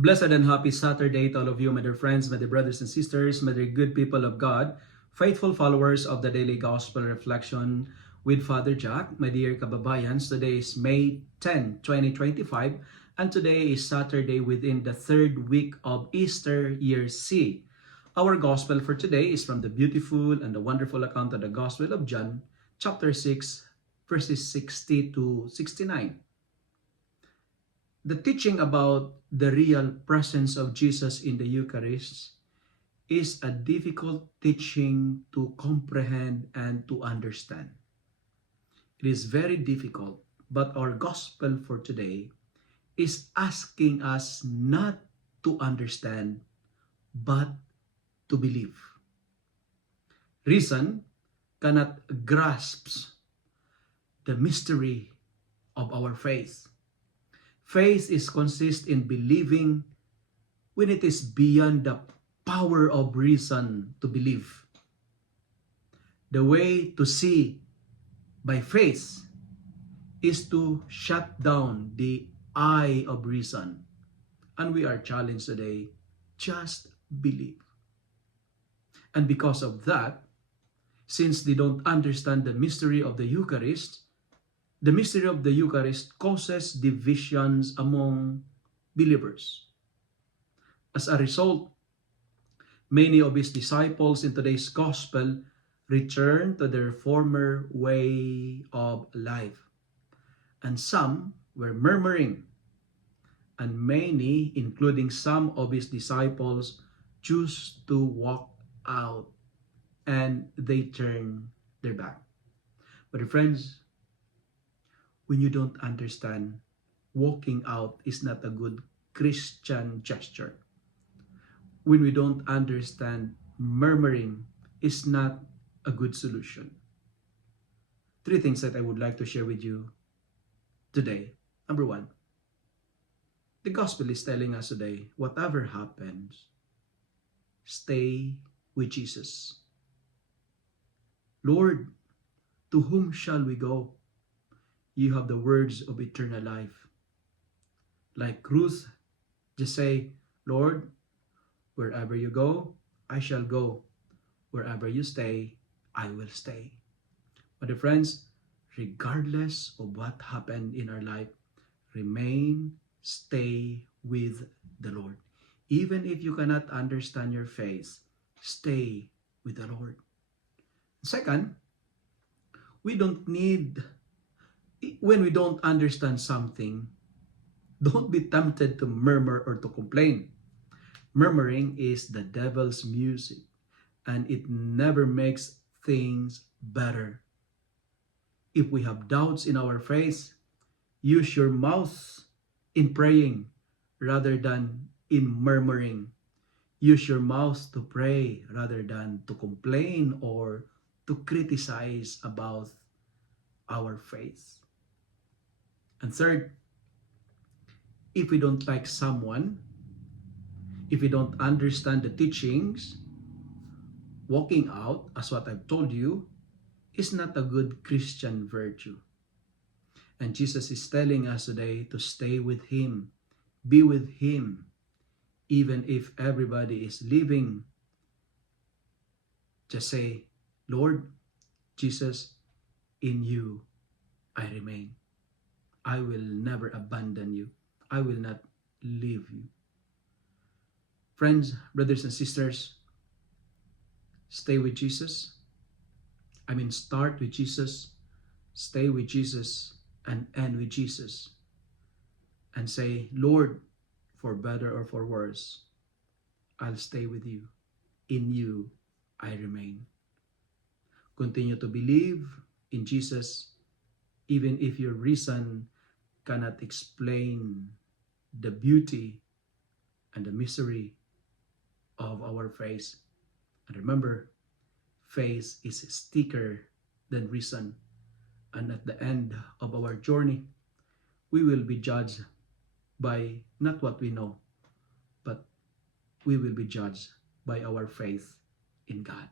Blessed and happy Saturday to all of you, my dear friends, my dear brothers and sisters, my dear good people of God, faithful followers of the Daily Gospel Reflection with Father Jack. My dear kababayans, today is May 10, 2025, and today is Saturday within the third week of Easter Year C. Our Gospel for today is from the beautiful and the wonderful account of the Gospel of John, chapter 6, verses 60 to 69. The teaching about the real presence of Jesus in the Eucharist is a difficult teaching to comprehend and to understand. It is very difficult, but our gospel for today is asking us not to understand, but to believe. Reason cannot grasp the mystery of our faith. Faith is consist in believing when it is beyond the power of reason to believe. The way to see by faith is to shut down the eye of reason. And we are challenged today, just believe. And because of that, since they don't understand the mystery of the Eucharist, the mystery of the Eucharist causes divisions among believers. As a result, many of his disciples in today's gospel return to their former way of life. And some were murmuring, and many, including some of his disciples, choose to walk out and they turn their back. But friends, when you don't understand, walking out is not a good Christian gesture. When we don't understand, murmuring is not a good solution. Three things that I would like to share with you today. Number one, the gospel is telling us today, whatever happens, stay with Jesus. Lord, to whom shall we go? You have the words of eternal life. Like Ruth, just say, Lord, wherever you go, I shall go. Wherever you stay, I will stay. But friends, regardless of what happened in our life, remain, stay with the Lord. Even if you cannot understand your faith, stay with the Lord. Second, when we don't understand something, don't be tempted to murmur or to complain. Murmuring is the devil's music, and it never makes things better. If we have doubts in our faith, use your mouth in praying rather than in murmuring. Use your mouth to pray rather than to complain or to criticize about our faith. And third, if we don't like someone, if we don't understand the teachings, walking out, as what I've told you, is not a good Christian virtue. And Jesus is telling us today to stay with Him, be with Him, even if everybody is leaving. Just say, Lord Jesus, in you I remain. I will never abandon you. I will not leave you. Friends, brothers and sisters, stay with Jesus. Start with Jesus, stay with Jesus, and end with Jesus. And say, Lord, for better or for worse, I'll stay with you. In you, I remain. Continue to believe in Jesus, even if your reason cannot explain the beauty and the misery of our faith. And remember, faith is thicker than reason. And at the end of our journey, we will be judged by not what we know, but we will be judged by our faith in God.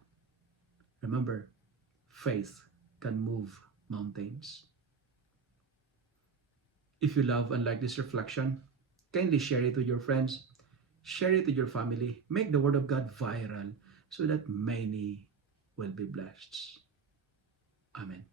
Remember, faith can move mountains. If you love and like this reflection, kindly share it with your friends Share it with your family. Make the Word of God viral so that many will be blessed. Amen.